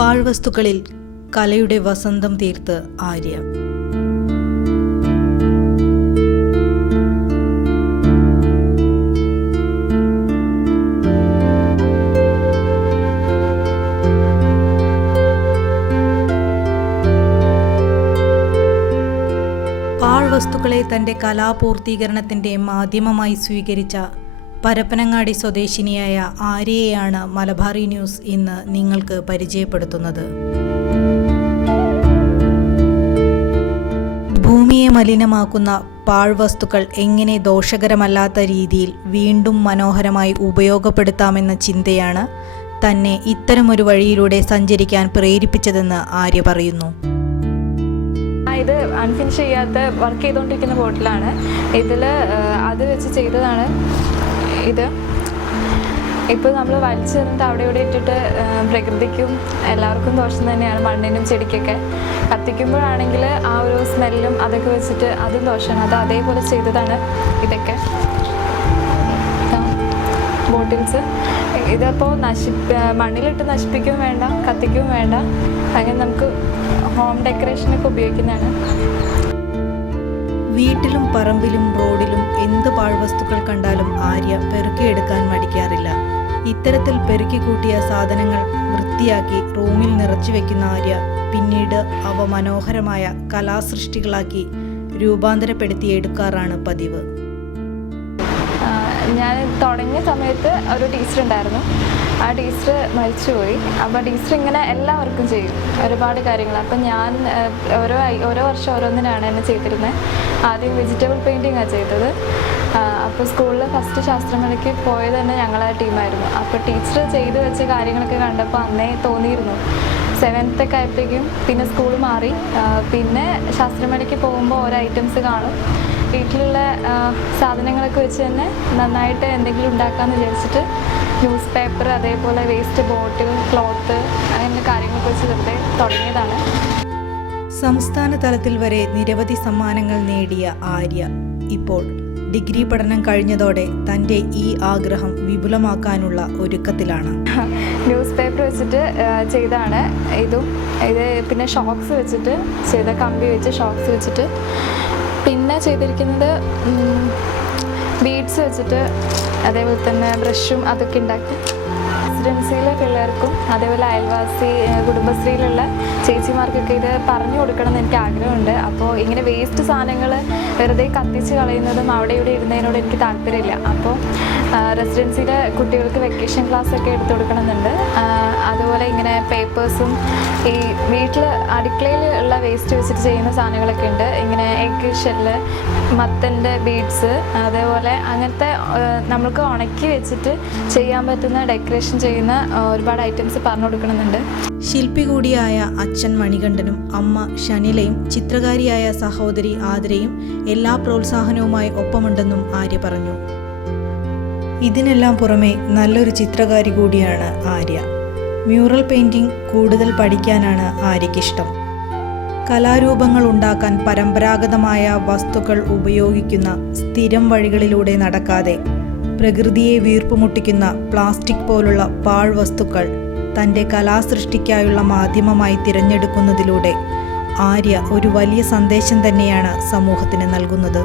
പാഴ്വസ്തുക്കളിൽ കലയുടെ വസന്തം തീർത്ത് ആര്യ. പാഴ്വസ്തുക്കളെ തൻ്റെ കലാപൂർത്തീകരണത്തിൻ്റെ മാധ്യമമായി സ്വീകരിച്ച പരപ്പനങ്ങാടി സ്വദേശിനിയായ ആര്യയെയാണ് മലബാറി ന്യൂസ് ഇന്ന് നിങ്ങൾക്ക് പരിചയപ്പെടുത്തുന്നത്. ഭൂമിയെ മലിനമാക്കുന്ന പാഴ്വസ്തുക്കൾ എങ്ങനെ ദോഷകരമല്ലാത്ത രീതിയിൽ വീണ്ടും മനോഹരമായി ഉപയോഗപ്പെടുത്താമെന്ന ചിന്തയാണ് തന്നെ ഇത്തരമൊരു വഴിയിലൂടെ സഞ്ചരിക്കാൻ പ്രേരിപ്പിച്ചതെന്ന് ആര്യ പറയുന്നു. ഇത് അൺഫിനിഷ് ചെയ്യാത്ത വർക്ക് ചെയ്തുകൊണ്ടിരിക്കുന്ന ബോട്ടിലാണ്. ഇതിൽ അത് വെച്ച് ചെയ്തതാണ്. ഇത് ഇപ്പോൾ നമ്മൾ വലിച്ചെറിഞ്ഞിട്ട് അവിടെ ഇവിടെ ഇട്ടിട്ട് പ്രകൃതിക്കും എല്ലാവർക്കും ദോഷം തന്നെയാണ്, മണ്ണിനും ചെടിക്കൊക്കെ. കത്തിക്കുമ്പോഴാണെങ്കിൽ ആ ഒരു സ്മെല്ലും അതൊക്കെ വെച്ചിട്ട് അതും ദോഷമാണ്. അത് അതേപോലെ ചെയ്തതാണ് ഇതൊക്കെ ബോട്ടിൽസ്. ഇതിപ്പോൾ മണ്ണിലിട്ട് നശിപ്പിക്കുകയും വേണ്ട, കത്തിക്കുകയും വേണ്ട. അങ്ങനെ നമുക്ക് ഹോം ഡെക്കറേഷനൊക്കെ ഉപയോഗിക്കുന്നതാണ്. വീട്ടിലും പറമ്പിലും റോഡിലും എന്ത് പാഴ്വസ്തുക്കൾ കണ്ടാലും ആര്യ പെറുക്കിയെടുക്കാൻ മടിക്കാറില്ല. ഇത്തരത്തിൽ പെറുക്കി കൂട്ടിയ സാധനങ്ങൾ വൃത്തിയാക്കി റൂമിൽ നിറച്ചു വെക്കുന്ന ആര്യ പിന്നീട് അവ മനോഹരമായ കലാസൃഷ്ടികളാക്കി രൂപാന്തരപ്പെടുത്തിയെടുക്കാറാണ് പതിവ്. ഞാൻ തുടങ്ങിയ സമയത്ത് ഒരു ടീച്ചർ ഉണ്ടായിരുന്നു. ആ ടീച്ചർ മരിച്ചുപോയി. അപ്പോൾ ടീച്ചർ ഇങ്ങനെ എല്ലാവർക്കും ചെയ്യും ഒരുപാട് കാര്യങ്ങൾ. അപ്പം ഞാൻ ഓരോ വർഷം ഓരോന്നിനാണ് എന്നെ ചെയ്തിരുന്നത്. ആദ്യം വെജിറ്റബിൾ പെയിൻറ്റിങ്ങാണ് ചെയ്തത്. അപ്പോൾ സ്കൂളിൽ ഫസ്റ്റ് ശാസ്ത്രമേളയ്ക്ക് പോയത് തന്നെ ഞങ്ങളെ ടീമായിരുന്നു. അപ്പോൾ ടീച്ചർ ചെയ്ത് വെച്ച കാര്യങ്ങളൊക്കെ കണ്ടപ്പോൾ അന്നേ തോന്നിയിരുന്നു. 7th ഒക്കെ ആയപ്പോഴേക്കും പിന്നെ സ്കൂൾ മാറി. പിന്നെ ശാസ്ത്രമേളയ്ക്ക് പോകുമ്പോൾ ഓരോ ഐറ്റംസ് കാണും. വീട്ടിലുള്ള സാധനങ്ങളൊക്കെ വെച്ച് തന്നെ നന്നായിട്ട് എന്തെങ്കിലും ഉണ്ടാക്കാമെന്ന് വിചാരിച്ചിട്ട് ന്യൂസ് പേപ്പർ, അതേപോലെ വേസ്റ്റ് ബോട്ടിൽ, ക്ലോത്ത്, അങ്ങനെ കാര്യങ്ങളൊക്കെ വെച്ച് വെറുതെ തുടങ്ങിയതാണ്. സംസ്ഥാന തലത്തിൽ വരെ നിരവധി സമ്മാനങ്ങൾ നേടിയ ആര്യ ഇപ്പോൾ ഡിഗ്രി പഠനം കഴിഞ്ഞതോടെ തൻ്റെ ഈ ആഗ്രഹം വിപുലമാക്കാനുള്ള ഒരുക്കത്തിലാണ്. ന്യൂസ് പേപ്പർ വെച്ചിട്ട് ചെയ്താണ് ഇത്. പിന്നെ ഷോക്സ് വെച്ചിട്ട് ചെയ്ത, കമ്പി വെച്ച് ഷോക്സ് വെച്ചിട്ട്. പിന്നെ ചെയ്തിരിക്കുന്നത് ബീഡ്സ് വെച്ചിട്ട്, അതേപോലെ തന്നെ ബ്രഷും അതൊക്കെ ഉണ്ടാക്കി റെസിഡൻസിയിലെ പിള്ളേർക്കും അതേപോലെ അയൽവാസി കുടുംബശ്രീയിലുള്ള ചേച്ചിമാർക്കൊക്കെ ഇത് പറഞ്ഞു കൊടുക്കണം എന്ന് എനിക്ക് ആഗ്രഹമുണ്ട്. അപ്പോൾ ഇങ്ങനെ വേസ്റ്റ് സാധനങ്ങൾ വെറുതെ കത്തിച്ച് കളയുന്നതും അവിടെ ഇവിടെ ഇടുന്നതിനോട് എനിക്ക് താല്പര്യമില്ല. അപ്പോൾ റെസിഡൻസിയിലെ കുട്ടികൾക്ക് വെക്കേഷൻ ക്ലാസ്സൊക്കെ എടുത്തു കൊടുക്കണമെന്നുണ്ട്. അതുപോലെ ഇങ്ങനെ പേപ്പേഴ്സും ഈ വീട്ടിൽ അടുക്കളയിൽ ഉള്ള വേസ്റ്റ് വെച്ചിട്ട് ചെയ്യുന്ന സാധനങ്ങളൊക്കെ ഉണ്ട്. ഇങ്ങനെ എഗ് ഷെല്ല്, മത്തൻ്റെ ബീഡ്സ്, അതേപോലെ അങ്ങനത്തെ നമുക്ക് ഉണക്കി വെച്ചിട്ട് ചെയ്യാൻ പറ്റുന്ന ഡെക്കറേഷൻ ചെയ്യുന്ന ഒരുപാട് ഐറ്റംസ് പറഞ്ഞു കൊടുക്കണമെന്നുണ്ട്. ശില്പി കൂടിയായ അച്ഛൻ മണികണ്ഠനും അമ്മ ഷനിലയും ചിത്രകാരിയായ സഹോദരി ആതിരയും എല്ലാ പ്രോത്സാഹനവുമായി ഒപ്പമുണ്ടെന്നും ആര്യ പറഞ്ഞു. ഇതിനെല്ലാം പുറമെ നല്ലൊരു ചിത്രകാരി കൂടിയാണ് ആര്യ. മ്യൂറൽ പെയിൻറ്റിംഗ് കൂടുതൽ പഠിക്കാനാണ് ആര്യയ്ക്കിഷ്ടം. കലാരൂപങ്ങൾ ഉണ്ടാക്കാൻ പരമ്പരാഗതമായ വസ്തുക്കൾ ഉപയോഗിക്കുന്ന സ്ഥിരം വഴികളിലൂടെ നടക്കാതെ പ്രകൃതിയെ വീർപ്പുമുട്ടിക്കുന്ന പ്ലാസ്റ്റിക് പോലുള്ള പാഴ്വസ്തുക്കൾ തൻ്റെ കലാസൃഷ്ടിക്കായുള്ള മാധ്യമമായി തിരഞ്ഞെടുക്കുന്നതിലൂടെ ആര്യ ഒരു വലിയ സന്ദേശം തന്നെയാണ് സമൂഹത്തിന് നൽകുന്നത്.